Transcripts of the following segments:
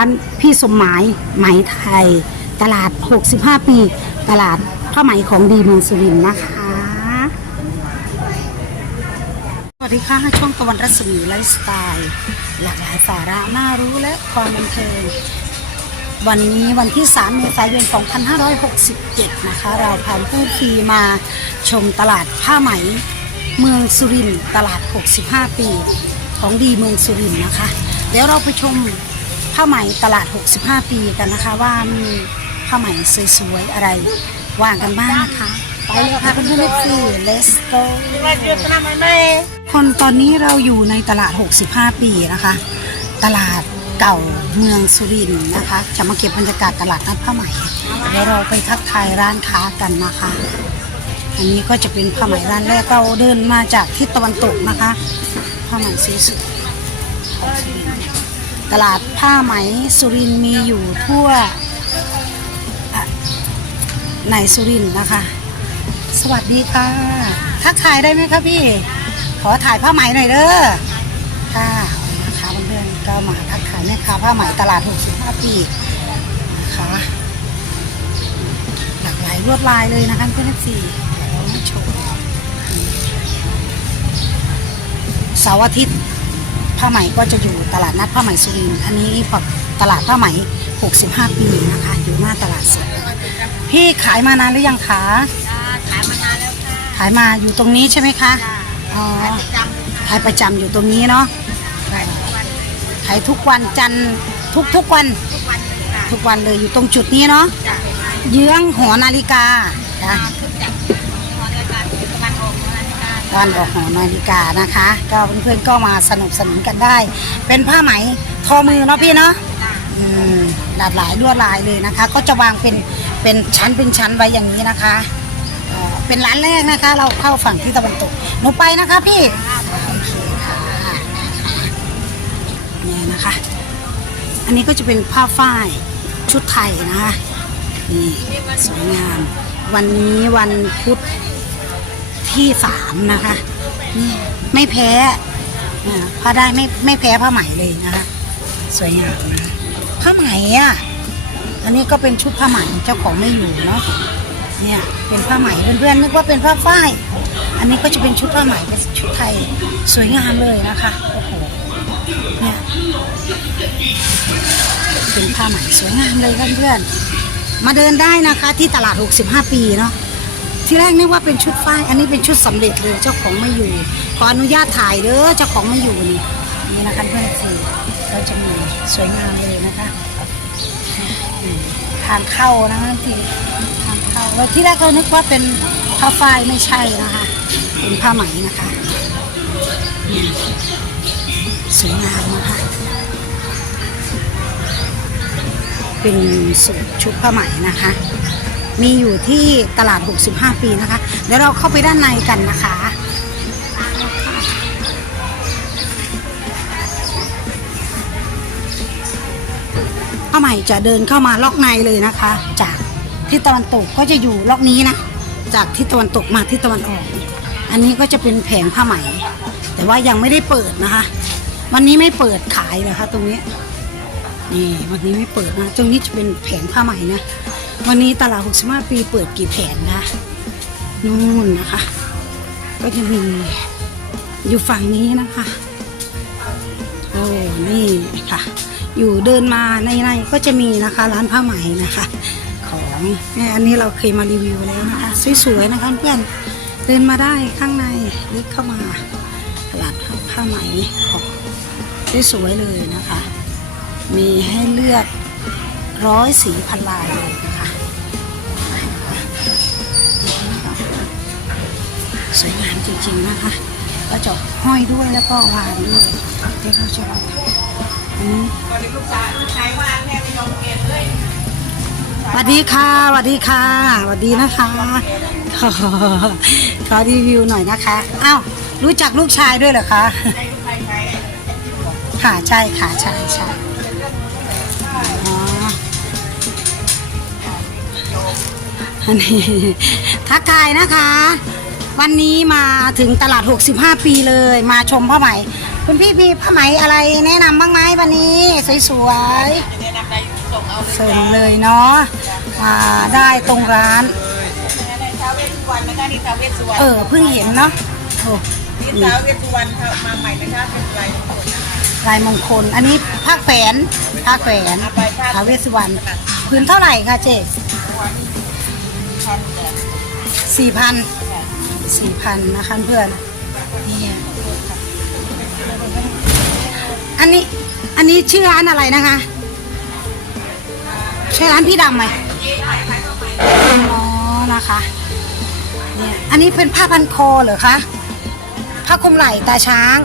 านพี่สมหมายไหมไทย ตลาด 65 ปี ตลาดผ้าไหมของดีเมืองสุรินทร์นะคะ สวัสดีค่ะ ช่องตะวันรัศมีไลฟ์สไตล์ หลากหลายสาระน่ารู้และความบันเทิงวันนี้วันที่ 3 เมษายน 2567 นะคะ เราพาผู้ฟีมาชมตลาดผ้าไหม เมืองสุรินทร์ตลาด 65 ปี ของดีเมืองสุรินทร์นะคะ เดี๋ยวเราไปชม ผ้าไหมตลาด 65 ปีกันนะคะ ว่ามีผ้าไหมสวยๆอะไรวางกันบ้างนะคะ ไปเลยค่ะเพื่อนๆเอฟซี let's go คนตอนนี้เราอยู่ในตลาด 65 ปีนะคะ ตลาดเก่าเมืองสุรินทร์นะคะ จะมาเก็บบรรยากาศตลาดนัดผ้าไหมเดี๋ยวเราไปทักทายร้านค้ากันนะคะ อันนี้ก็จะเป็นผ้าไหมร้านแรกเราเดินมาจากทิศตะวันตกนะคะผ้าไหมสวยๆ ตลาดผ้าไหมสุรินมีอยู่ทั่วในสุรินนะคะ สวัสดีค่ะทักทายได้ไหมคะพี่ ขอถ่ายผ้าไหมหน่อยเด้อค่ะนะคะเพื่อนๆก็มาทักทายแม่ค้าผ้าไหมตลาด65ปีนะคะหลากหลายลวดลายเลยนะคะเพื่อนๆสี่มาชมเสาร์อาทิตย์ ผ้าไหมก็จะอยู่ตลาดนัดผ้าไหมสุรินทร์อันนี้แบบตลาดผ้าไหม 65 ปีนะคะ อยู่หน้าตลาดสดนะคะพี่ขายมานานหรือยังคะขายมานานแล้วค่ะขายมาอยู่ตรงนี้ใช่ไหมคะอ๋อจำขายประจำอยู่ตรงนี้เนาะขายทุกวันขายทุกวันจันทร์ทุกทุกวันทุกวันเลยค่ะทุกวันเลยอยู่ตรงจุดนี้เนาะจ้ะเยื้องหอนาฬิกาค่ะมา ตอนออกหอนาฬิกานะคะ ก็เพื่อนๆก็มาสนุกสนุนกันได้ เป็นผ้าไหมทอมือเนาะพี่เนาะหลากหลายลวดลายเลยนะคะ ก็จะวางเป็นเป็นชั้นเป็นชั้นไว้อย่างนี้นะคะเเป็นร้านแรกนะคะ เราเข้าฝั่งที่ตะวันตกหนูไปนะคะพี่โอเคค่ะนี่นะคะ อันนี้ก็จะเป็นผ้าฝ้ายชุดไทยนะคะนี่สวยงาม วันนี้วันพุธ ที่สามนะคะนี่ไม่แพ้อ่าผ้าได้ไม่ไม่แพ้ผ้าไหมเลยนะคะสวยงามนะผ้าไหมอะอันนี้ก็เป็นชุดผ้าไหมเจ้าของไม่อยู่เนาะเนี่ยเป็นผ้าไหมเพื่อนๆนึกว่าเป็นผ้าฝ้าย อันนี้ก็จะเป็นชุดผ้าไหมเป็นชุดไทยสวยงามเลยนะคะโอ้โหเนี่ยเป็นผ้าไหมสวยงามเลยเพื่อนๆมาเดินได้นะคะที่ตลาด 65 ปีเนาะ ที่แรกนึกว่าเป็นชุดฝ้ายอันนี้เป็นชุดสำเร็จเลยเจ้าของไม่อยู่ ขออนุญาตถ่ายเด้อเจ้าของไม่อยู่นี่นี่นะคะเพื่อนสีเราจะมีสวยงามเลยนะคะทางเข้านะคะทีทางเข้าวที่แรกเรานึกว่าเป็นผ้าฝ้ายไม่ใช่นะคะเป็นผ้าไหมนะคะสวยงามนะคะเป็นสูตรชุดผ้าไหมนะคะ มีอยู่ที่ตลาด 65 ปีนะคะ เดี๋ยวเราเข้าไปด้านในกันนะคะผ้าไหมจะเดินเข้ามาล็อกในเลยนะคะ จากทิศตะวันตกก็จะอยู่ล็อกนี้นะ จากทิศตะวันตกมาทิศตะวันออก อันนี้ก็จะเป็นแผงผ้าไหม แต่ว่ายังไม่ได้เปิดนะคะ วันนี้ไม่เปิดขายนะคะ ตรงนี้นี่วันนี้ไม่เปิดนะตรงนี้จะเป็นแผงผ้าไหมนะ วันนี้ตลาด 65 ปีเปิดกี่แผงนะนู่นนะคะ ก็จะมีอยู่ฝั่งนี้นะคะโอ้นี่ค่ะ อยู่เดินมาในในก็จะมีนะคะร้านผ้าไหมนะคะ ของเนี่ยอันนี้เราเคยมารีวิวแล้วนะคะ สวยๆนะคะเพื่อนเดินมาได้ข้างในลึกเข้ามาตลาดผ้าไหมของสวยๆเลยนะคะ มีให้เลือกร้อยสีพันลายเลย สวยงามจริงๆนะคะก็จะห้อยด้วยแล้วก็วางด้วยเดี๋ยวเราจะลองอันนี้สวัสดีค่ะสวัสดีค่ะสวัสดีนะคะขอขอรีวิวหน่อยนะคะอ้าวรู้จักลูกชายด้วยเหรอคะค่ะใช่ค่ะใช่ใช่อ๋ออันนี้ทักทายนะคะ วันนี้มาถึงตลาด 65 ปีเลยมาชมผ้าไหม คุณพี่มีผ้าไหมอะไรแนะนำบ้างไหมวันนี้สวยแนะนำอะไรส่งเอาๆส่งเลยเนาะมาได้ตรงร้าน เออเพิ่งเห็นเนาะโอ้นี่ท้าวเวสุวรรณมาใหม่นะคะเป็นลายมงคลลายมงคล อันนี้ผ้าแขวนผ้าแขวนท้าวเวสุวรรณพื้นเท่าไหร่คะเจ๊สี่พัน สี่พันนะคะเพื่อนนี่อันนี้อันนี้ชื่อร้านอะไรนะคะชื่อร้านพี่ดำไหมอ๋อนะคะเนี่ยอันนี้เป็นผ้าพันคอเหรอคะผ้าคลุมไหล่ตาช้าง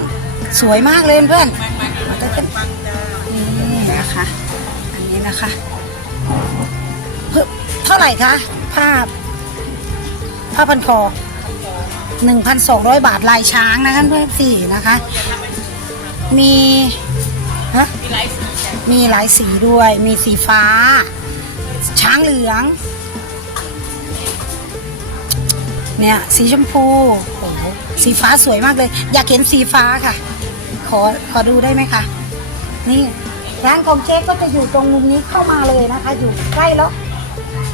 สวยมากเลยเพื่อนนี่นะคะ อันนี้นะคะเพิ่มเท่าไหร่คะผ้าผ้าพันคอ 1,200 บาทลายช้างนะคะเพื่อนสี่นะคะ มีฮะมีหลายสีด้วย มีสีฟ้า ช้างเหลือง เนี่ยสีชมพูโอ้โหสีฟ้าสวยมากเลย อยากเห็นสีฟ้าค่ะ ขอขอดูได้ไหมคะ นี่ร้านของเจ๊ก็จะอยู่ตรงมุมนี้เข้ามาเลยนะคะ อยู่ใกล้ล็อ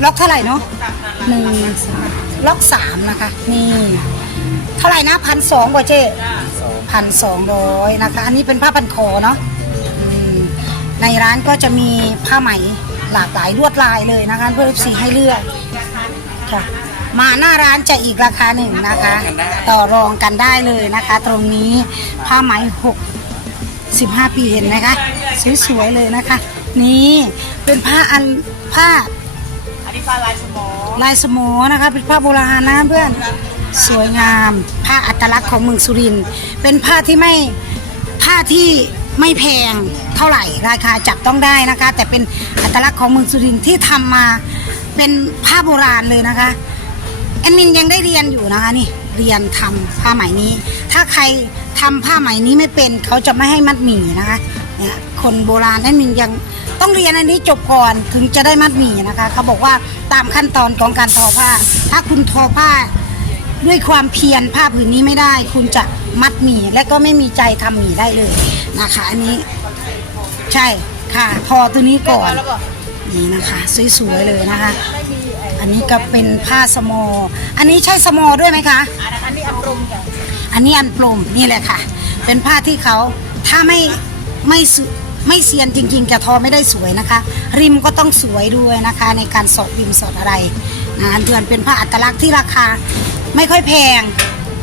ล็อกเท่าไหร่เนาะหนึ่งสามล็อกสามนะคะ นี่ เท่าไหร่นะพันสองกว่าเจ๊พันสองร้อยนะคะ อันนี้เป็นผ้าพันคอเนาะอืมในร้านก็จะมีผ้าไหมหลากหลายลวดลายเลยนะคะ เพื่อสีให้เลือกค่ะมาหน้าร้านจะอีกราคาหนึ่งนะคะ ต่อรองกันได้เลยนะคะ ตรงนี้ผ้าไหมหกสิบห้าปีเห็นไหมคะสวยๆเลยนะคะ นี่เป็นผ้าอันผ้าอันนี้ ปลาลายสมอลายสโมอนะคะเป็นผ้าโบราณนะเพื่อนสวยงามผ้าอัตลักษณ์ของเมืองสุรินทร์เป็นผ้าที่ไม่ผ้าที่ไม่แพงเท่าไหร่ราคาจับต้องได้นะคะ แต่เป็นอัตลักษณ์ของเมืองสุรินทร์ที่ทำมาเป็นผ้าโบราณเลยนะคะแอดมินยังได้เรียนอยู่นะคะนี่เรียนทำผ้าไหมนี้ ถ้าใครทำผ้าไหมนี้ไม่เป็นเขาจะไม่ให้มัดหมี่นะคะเนี่ยคนโบราณแอดมินยังต้องเรียนอันนี้จบก่อนถึงจะได้มัดหมี่นะคะ เขาบอกว่า ตามขั้นตอนของการทอผ้า ถ้าคุณทอผ้าด้วยความเพียรผ้าผืนนี้ไม่ได้ คุณจะมัดหมี่และก็ไม่มีใจทำหมี่ได้เลยนะคะ อันนี้ใช่ค่ะทอตัวนี้ก่อน นี่นะคะสวยๆเลยนะคะ อันนี้ก็เป็นผ้าสมอ อันนี้ใช่สมอด้วยไหมคะ อันนี้อัปรุมอันนี้อันปร่งนี่แหละค่ะ เป็นผ้าที่เขาถ้าไม่ไม่สุ ไม่เซียนจริงๆจะทอไม่ได้สวยนะคะ ริมก็ต้องสวยด้วยนะคะ ในการสอดริมสอดอะไรนะอันเดือนเป็นผ้าอัตลักษณ์ที่ราคาไม่ค่อยแพง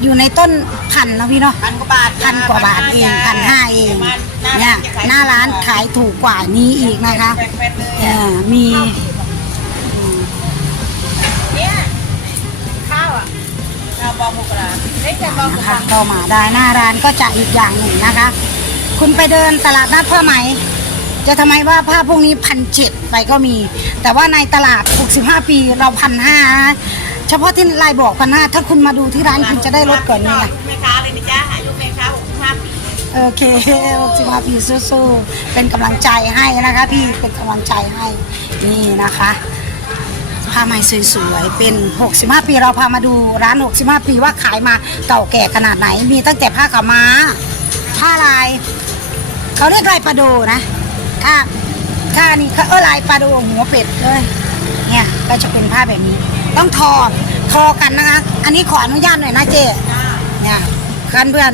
อยู่ในต้นพันนะพี่เนาะพันกว่าบาทพันกว่าบาทเองพันห้าเองเนี่ยหน้าร้านขายถูกกว่านี้อีกนะคะแฟนๆเลยเออมีเนี่ยข้าวอะข้าวบองหมูกระดาษเล็กแต่บองหมูนะกคะระดาษก็มาได้หน้าร้านก็จะอีกอย่างหนึ่งนะคะ คุณไปเดินตลาดนัดผ้าไหม จะทำไมว่าผ้าพวกนี้พันเจ็ดไปก็มี แต่ว่าในตลาด 65 ปีเราพันห้าเฉพาะที่ลายบอกพันห้าถ้าคุณมาดูที่ร้านคุณจะได้ลดกว่านี้ไงแม่ค้าเลยนะจ๊ะอายุแม่ค้า65 ปีโอเค65ปีสู้ๆเป็นกำลังใจให้นะคะ พี่เป็นกำลังใจให้นี่นะคะผ้าไหมสวยๆ เป็น 65 ปี เราพามาดูร้าน 65 ปีว่าขายมาเก่าแก่ขนาดไหน มีตั้งแต่ผ้าขาวม้า ผ้าลาย เขาเรียกลายปลาโดนะค่าค่านี่เขาเออลายปลาโดหัวเป็ดเลย เนี่ยก็จะเป็นผ้าแบบนี้ ต้องทอทอกันนะคะ อันนี้ขออนุญาตหน่อยนะเจ๊เนี่ยเพื่อนเพื่อน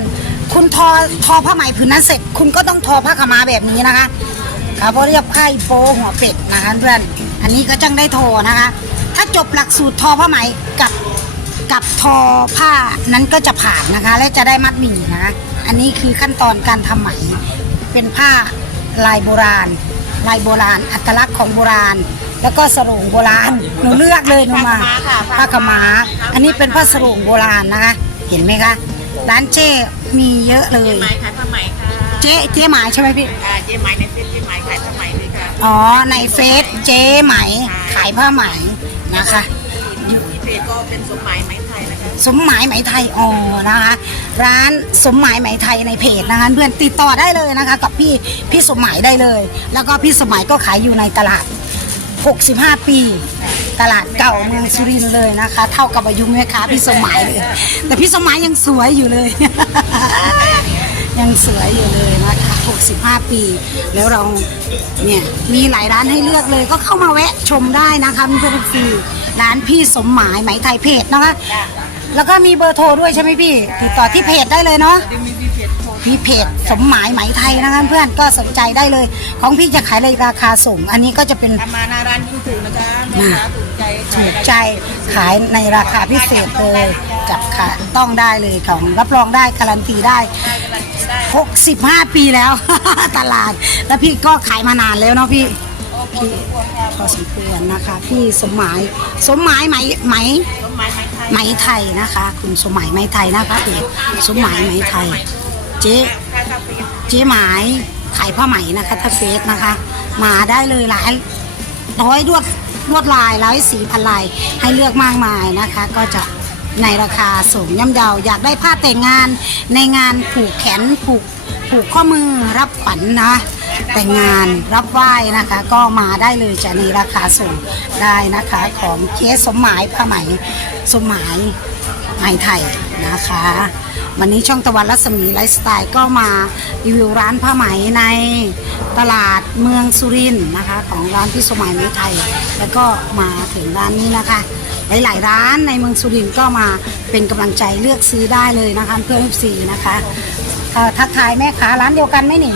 คุณทอทอผ้าไหมผืนนั้นเสร็จ คุณก็ต้องทอผ้าขามาแบบนี้นะคะเขาเรียกผ้าอีโปหัวเป็ดนะคะเพื่อน อันนี้ก็จังได้ทอนะคะ ถ้าจบหลักสูตรทอผ้าไหมกับกับทอผ้านั้นก็จะผ่านนะคะ และจะได้มัดหมี่นะคะ อันนี้คือขั้นตอนการทำไหม เป็นผ้าลายโบราณ ลายโบราณ อัตลักษณ์ของโบราณ แล้วก็สรงโบราณหนูเลือกเลยหนูมาผ้าขาวม้าอันนี้เป็นผ้าสรงโบราณนะคะ เห็นไหมคะร้านเจ้มีเยอะเลย ไม้ขายผ้าไหมค่ะเจ๊เจ๊หมายใช่ไหมพี่อ่าเจ๊ไหมในเฟซเจ๊ไหมขายผ้าไหมเลยค่ะอ๋อในเฟซเจ๊ไหมขายผ้าไหมนะคะที่เพจก็เป็นสมหมายไหมไทยนะคะ สมหมายไหมไทยอ๋อนะคะร้านสมหมายไหมไทยในเพจนะคะเพื่อนติดต่อได้เลยนะคะ กับพี่พี่สมหมายได้เลย แล้วก็พี่สมหมายก็ขายอยู่ในตลาด 65 ปี ตลาดเก่าเมืองสุรินทร์เลยนะคะ เท่ากับอายุแม่ค้าพี่สมหมายเลยแต่พี่สมหมายยังสวยอยู่เลย ยังสวยอยู่เลยนะคะ65 ปี แล้วเราเนี่ยมีหลายร้านให้เลือกเลยก็เข้ามาแวะชมได้นะคะเพื่อนๆฟรีร้านพี่สมหมายไหมไทยเพจนะคะ แล้วก็มีเบอร์โทรด้วยใช่ไหมพี่ ติดต่อที่เพจได้เลยเนาะมีมีเพจโทรมีเพจสมหมายไหมไทยนะคะเพื่อนก็สนใจได้เลย ของพี่จะขายในราคาส่งอันนี้ก็จะเป็นทำมาหน้าร้านยิ่งถูกนะจ๊ะแม่ค้าถูกใจถูกใจขายในราคาพิเศษเลยจับขาต้องได้เลยของรับรองได้การันตีได้ได้กำลังได้65 ปีแล้ว ตลาด แล้วพี่ก็ขายมานานแล้วเนาะพี่โอ้โหควรครับพอสมควรนะคะ พี่สมหมายสมหมายไหมไหมต้นไม้ไม้ไทย ไหมไทยนะคะ คุณสมหมายไหมไทยนะคะเอกสมหมายไหมไทย เจ๊เจ๊หมายขายผ้าไหมนะคะถ้าเฟซนะคะ มาได้เลยหลายร้อยลวดลวดลายร้อยสีพันลายให้เลือกมากมายนะคะ ก็จะในราคาสูงย่ำเยาอยากได้ผ้าแต่งงานในงานผูกแขนผูกผูกข้อมือรับขวัญนะ แต่งงานรับไหว้นะคะ ก็มาได้เลยจะในราคาสูงได้นะคะของเคสสมหมายผ้าไหมสมหมายไหมไทยนะคะ วันนี้ช่องตะวันรัศมีไลฟ์สไตล์ก็มารีวิวร้านผ้าไหมในตลาดเมืองสุรินทร์นะคะ ของร้านพี่สมัยไหมไทย แล้วก็มาถึงร้านนี้นะคะหลาย ๆ ร้านในเมืองสุรินทร์ก็มาเป็นกำลังใจเลือกซื้อได้เลยนะคะเพื่อนเอฟซีนะคะเออทักทายแม่ค้าร้านเดียวกันไหมนี่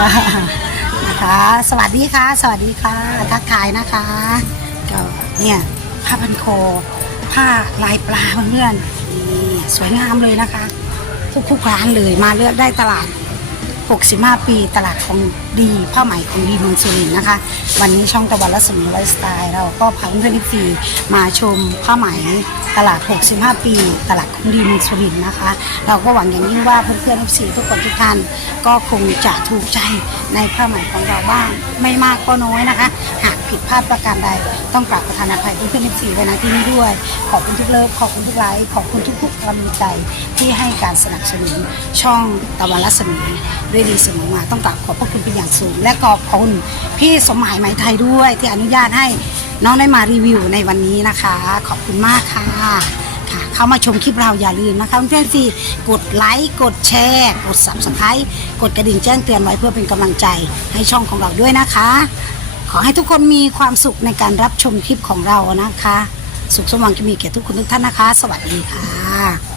นะคะ สวัสดีค่ะ สวัสดีค่ะ ทักทายนะคะก็เนี่ยผ้าพันคอผ้าลายปลาเพื่อนๆนี่สวยงามเลยนะคะ ทุกๆร้านเลยมาเลือกได้ตลาด 65 ปีตลาดของดีผ้าไหมของดีเมืองสุรินทร์นะคะ วันนี้ช่องตะวันรัศมีไลฟ์สไตล์เราก็พาเพื่อนๆทีมาชมผ้าไหมตลาด 65 ปี ตลาดของดีเมืองสุรินทร์นะคะ เราก็หวังอย่างยิ่งว่าเพื่อนๆทีทุกคนทุกท่านก็คงจะถูกใจในผ้าไหมของเราบ้าง ไม่มากก็น้อยนะคะหา ผิดพลาดประการใด ต้องกราบประทานอภัยเพื่อนๆทีไว้ณที่นี้ด้วย ขอบคุณทุกเลิฟขอบคุณทุกไลค์ขอบคุณทุกๆกำลังใจที่ให้การสนับสนุนช่องตะวันรัศมีด้วยดีเสมอมาต้องกราบขอบพระคุณเป็นอย่างสูง และขอบคุณพี่สมหมายไหมไทยด้วย ที่อนุญาตให้น้องได้มารีวิวในวันนี้นะคะ ขอบคุณมากค่ะค่ะ เข้ามาชมคลิปเราอย่าลืมนะคะเพื่อนๆที่กดไลค์กดแชร์ กด subscribe กดกระดิ่งแจ้งเตือนไว้เพื่อเป็นกำลังใจให้ช่องของเราด้วยนะคะ ขอให้ทุกคนมีความสุขในการรับชมคลิปของเรานะคะ สุขสมหวังจะมีแก่ทุกคนทุกท่านนะคะ สวัสดีค่ะ